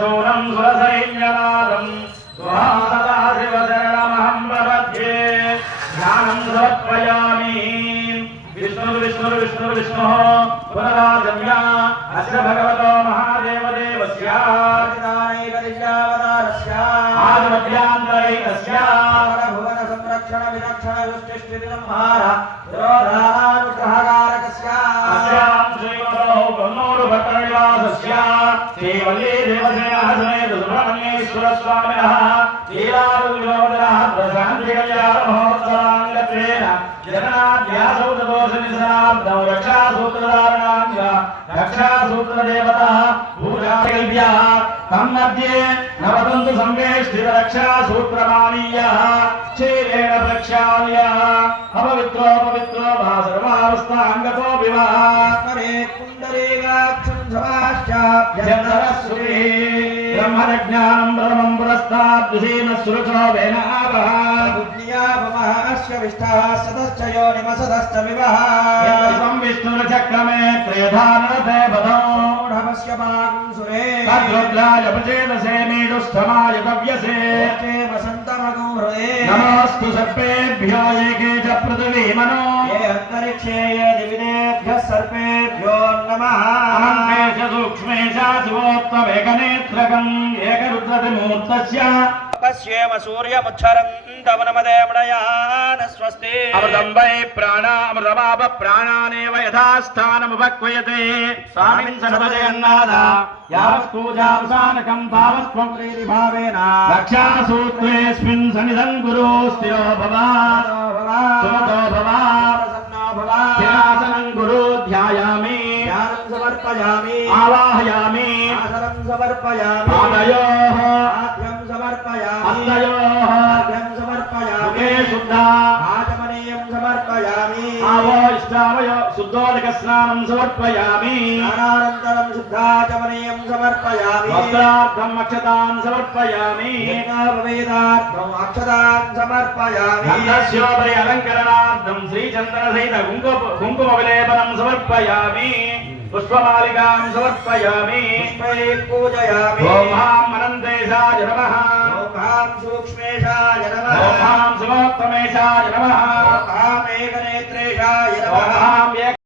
सूरं सुरसैन्यनादं सदा शिवशरणमहं प्रपद्ये ध्यानं समर्पयामि विष्णुः पुनरागम्य अस्य भगवतो महादेवदेवस्य आदिमध्यान्तरैकस्य भुवन संरक्षण विरक्षण सृष्टिस्थिति संहार विरोधानुग्रहकारकस्य अस्यां श्रीमतो ब्रह्मोरुभट्टनिवासस्य श्रीवल्ली देवसेनः समेत सुब्रह्मण्येश्वर स्वामिनः लीलाविनोदनः प्रशान्तिकल्याणमहोत्सवाङ्गत्वेन जगन्नाथ्यासौ तदोषनिसनाब्दौ रक्षासूत्रधारणाङ्ग रक्षासूत्रदेवतः पूजाकल्प्यः तं मध्ये नवदन्तु संवेष्टितरक्षासूत्रमानीयः क्षीरेण प्रक्षाल्यः अपवित्रो वा सर्वावस्थाङ्गतो विवाह स्मरे पुण्डरीकाक्षं समाश्चाभ्यन्तरस्सुरे ब्रह्मज्ञानं ब्रह्मं पुरस्ताद्विषेण सुरचो वेन आवः बुद्ध्यापमः अस्य विष्ठः सतश्च योनिमसतश्च विवः यं विष्णुर्चक्रमे त्रयधानरथे बधौ ढमस्य मागुं सुरे तद्रुद्राय प्रचेदसे मेढुस्थमाय तव्यसे वसन्तमगौ हृदे नमोऽस्तु सर्पेभ्यो एके च पृथिवी मनो ये अन्तरिक्षे ये दिविदेभ्यः सर्पेभ्यो नमः अनन्तेश सूक्ष्मेश शिवोत्तमेकनेत्रकम् एकरुद्रतिमूर्तस्य पश्येम सूर्यमुच्छरन्तमनमदेवणयान स्वस्ति अमृतं वै प्राणामृतमाप प्राणानेव यथा स्थानमुपक्वयते स्वामिन् सर्वजगन्नाथ यावत् पूजां सानकं तावत् त्वं प्रीतिभावेन रक्षासूत्रेऽस्मिन् सन्निधं गुरो स्थिरो भव सुमतो भव प्रसन्नो भव ध्यानं गुरो ध्यायामि ध्यानं समर्पयामि आवाहयामि आसनं समर्पयामि पादयोः आद्यं समर्पयामि हस्तयोः आद्यं समर्पयामि शुद्धा आचमनीयं समर्पयामि आवो इष्टावय शुद्धोदकस्नानं समर्पयामि स्नानानन्तरं शुद्धाचमनीयं समर्पयामि वस्त्रार्थम् अक्षतान् समर्पयामि वेदार्थम् अक्षतान् समर्पयामि गन्धस्योपरि अलङ्करणार्थं श्रीचन्दनसहित कुङ्कुमविलेपनं समर्पयामि पुष्पमालिकां समर्पयामि पुष्पैः पूजयामि ॐ अनन्तेशाय नमः ॐ सूक्ष्मेशाय नमः ॐ सुमोत्तमेशाय नमः ॐ एकनेत्रेशाय नमः।